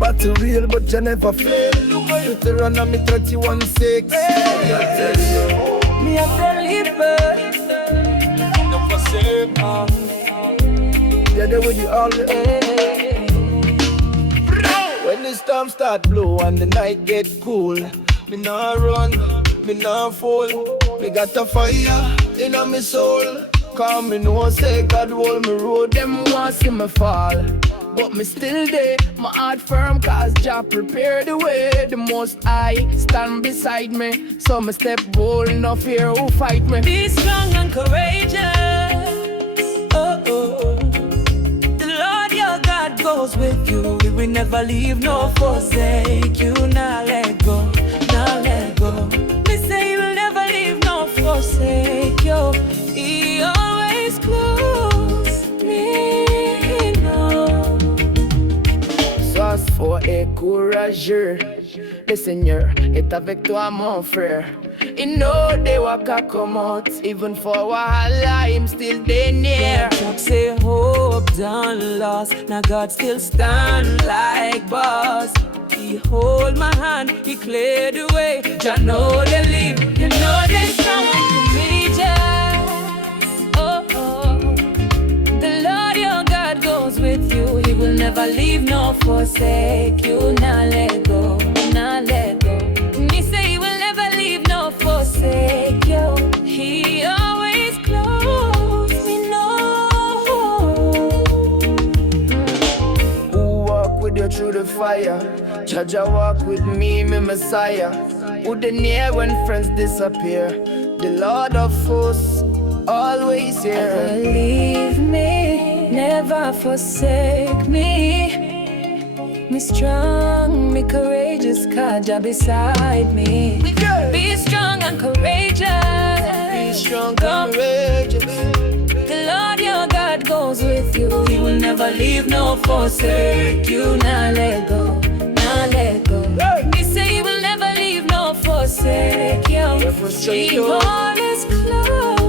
battle real, but you never fail. Look how you to run on me 31-6. Me I tell you, me I tell you, but never forsake me. Yeah, they with you all the When the storm start blow and the night get cool, me nah run, me nah fall. Me got a fire in my soul. Cause me know say God hold me road. Them want see me fall, but me still there, my heart firm. Cause Jah prepare the way. The Most High stand beside me, so me step bold, no fear who fight me. Be strong and courageous. Oh, oh. The Lord your God goes with you. He will never leave nor forsake you. Now let go, now let go. Me say he will never leave nor forsake you. He always close me now. Sois fort et courageux. Le Seigneur est avec toi, mon frère. He know they walk come out. Even for a while, him still there near. Talk say hope done lost. Now God still stand like boss. He hold my hand, he cleared the way. Jah know they live, you know they strong and courageous. Oh, oh. The Lord your God goes with you. He will never leave nor forsake you. Now let go, now let go. Me say he will never leave nor forsake you. He always close me know. Who walk with you through the fire? Jah walk with me, me Messiah. Who the near when friends disappear? The Lord of hosts always here. Never leave me, never forsake me. Me strong, me courageous, cause Jah beside me. Be strong and courageous. Be strong and courageous. The Lord your God goes with you. He will never leave nor forsake you. Now let go, now let go. Me say he will never leave nor forsake you. He always close.